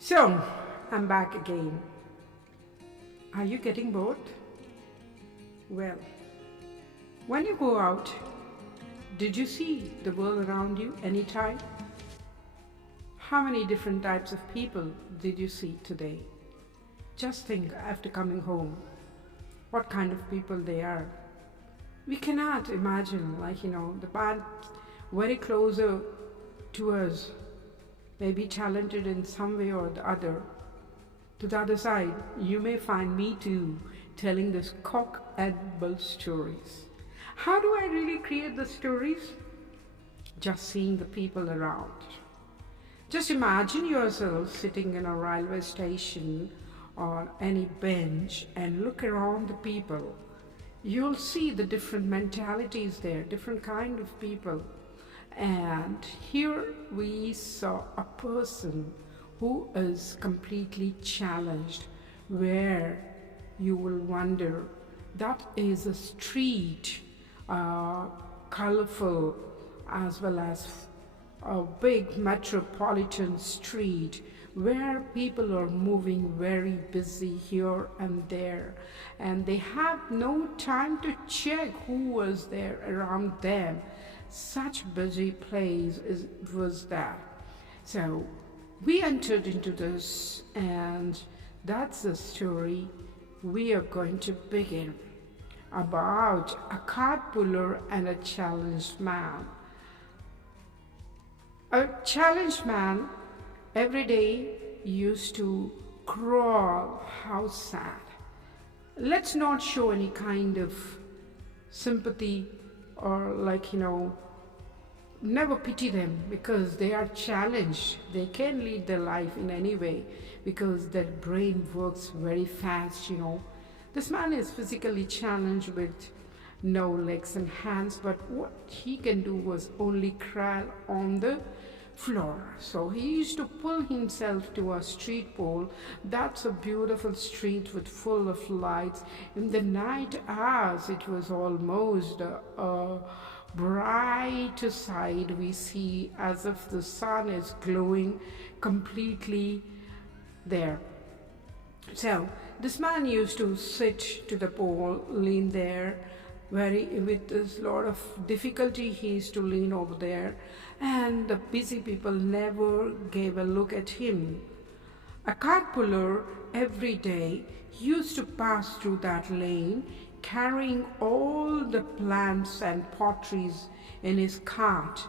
So, I'm back again. Are you getting bored? Well, when you go out, did you see the world around you anytime? How many different types of people did you see today? Just think after coming home what kind of people they are. We cannot imagine, the band very closer to us may be talented in some way or the other. To the other side, you may find me too telling this cock and bull stories. How do I really create the stories? Just seeing the people around. Just imagine yourself sitting in a railway station or any bench and look around the people. You'll see the different mentalities there, different kind of people. And here we saw a person who is completely challenged, where you will wonder that is a street, colorful as well as a big metropolitan street where people are moving very busy here and there, and they have no time to check who was there around them. Such busy place was that. So we entered into this, and that's the story we are going to begin about a cart puller and a challenged man. A challenged man every day used to crawl. How sad. Let's not show any kind of sympathy or never pity them because they are challenged. They can lead their life in any way because their brain works very fast. This man is physically challenged with no legs and hands, but what he can do was only crawl on the floor. So he used to pull himself to a street pole. That's a beautiful street with full of lights. In the night hours, it was almost bright side. We see as if the sun is glowing completely there. So this man used to sit to the pole, lean there, very with a lot of difficulty. He used to lean over there, and the busy people never gave a look at him. A cart puller every day used to pass through that lane carrying all the plants and potteries in his cart.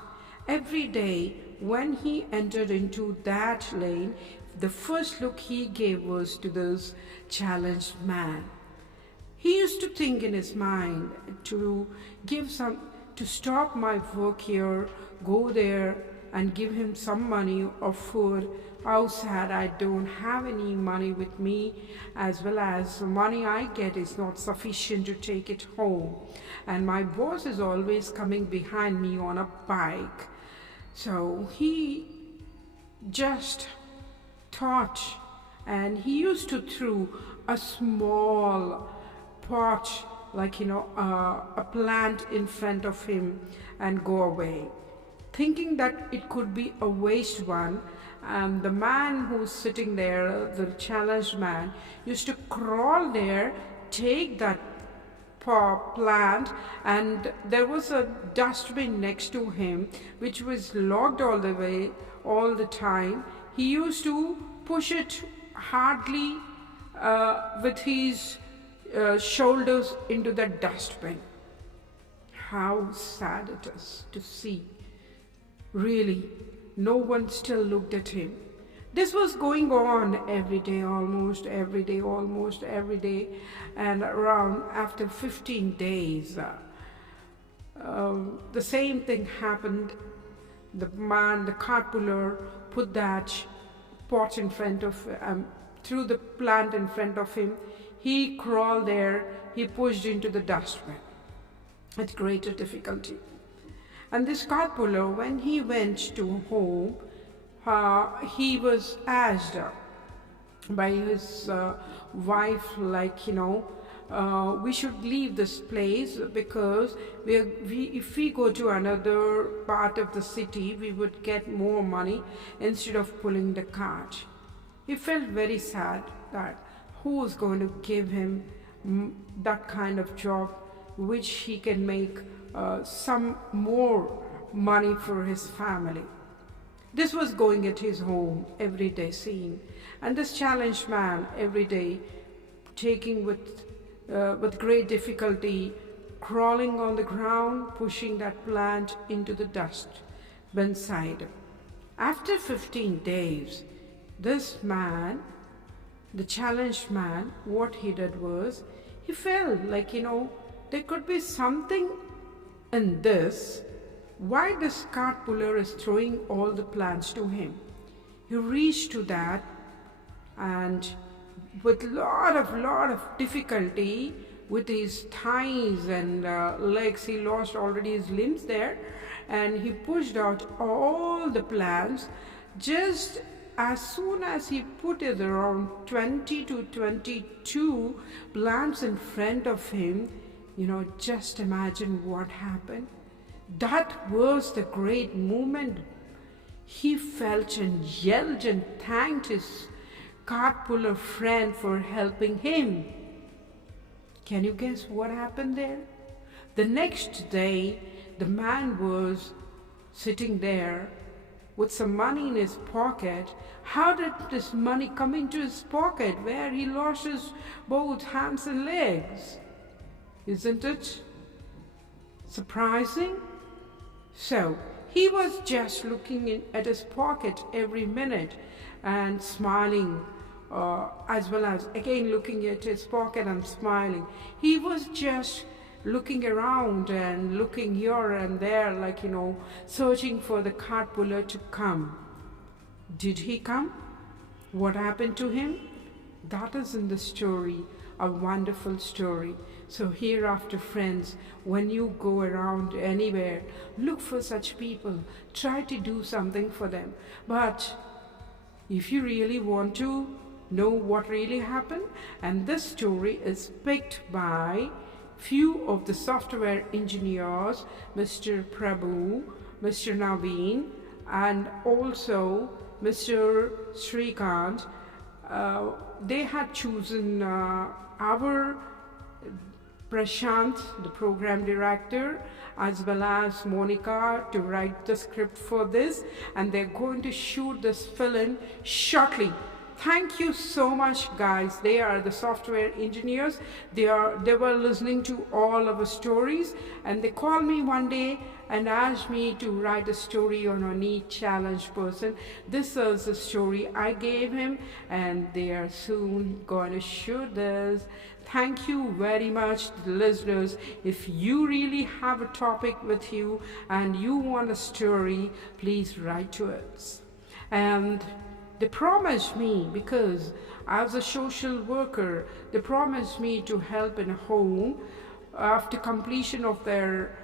Every day when he entered into that lane, the first look he gave was to this challenged man. He used to think in his mind to to stop my work here, go there and give him some money or food. How sad, I don't have any money with me, as well as the money I get is not sufficient to take it home. And my boss is always coming behind me on a bike. So he just thought, and he used to throw a small pot, a plant in front of him and go away, thinking that it could be a waste one. And the man who's sitting there, the challenged man, used to crawl there, take that plant, and there was a dustbin next to him which was locked all the way, all the time. He used to push it hardly with his shoulders into the dustbin. How sad it is to see. Really, no one still looked at him. This was going on every day, almost every day, almost every day, and around after 15 days, the same thing happened. The cart puller, put that pot in front of, threw the plant in front of him. He crawled there, he pushed into the dustbin with greater difficulty. And this cart puller, when he went to home, he was asked by his wife, we should leave this place because if we go to another part of the city, we would get more money instead of pulling the cart. He felt very sad that who was going to give him that kind of job which he can make some more money for his family. This was going at his home every day scene, and this challenged man every day taking with great difficulty, crawling on the ground, pushing that plant into the dust bin side. After 15 days, this man, the challenged man, what he did was, he felt like, there could be something in this. Why this cart puller is throwing all the plants to him? He reached to that, and with lot of difficulty, with his thighs and legs, he lost already his limbs there, and he pushed out all the plants. Just as soon as he put it around 20 to 22 plants in front of him, just imagine what happened. That was the great moment. He felt and yelled and thanked his cart puller friend for helping him. Can you guess what happened there? The next day, the man was sitting there with some money in his pocket. How did this money come into his pocket where he lost his both hands and legs? Isn't it surprising? So he was just looking at his pocket every minute and smiling, as well as again looking at his pocket and smiling. He was just looking around and looking here and there, like, searching for the cart puller to come. Did he come? What happened to him? That is in the story, a wonderful story. So hereafter, friends, when you go around anywhere, look for such people. Try to do something for them. But if you really want to know what really happened, and this story is picked by few of the software engineers, Mr. Prabhu, Mr. Naveen, and also Mr. Srikanth. They had chosen our Prashant, the program director, as well as Monica to write the script for this, and they're going to shoot this film shortly. Thank you so much, guys. They are the software engineers. They were listening to all of our stories, and they called me one day and asked me to write a story on a neat challenged person. This is the story I gave him, and they are soon going to shoot this. Thank you very much, listeners. If you really have a topic with you and you want a story, please write to us. And they promised me, because as a social worker, they promised me to help in a home. After completion of their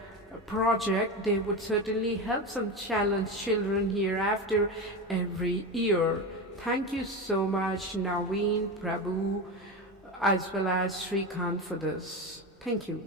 project, they would certainly help some challenged children hereafter every year. Thank you so much, Naveen, Prabhu, as well as Srikanth, for this. Thank you.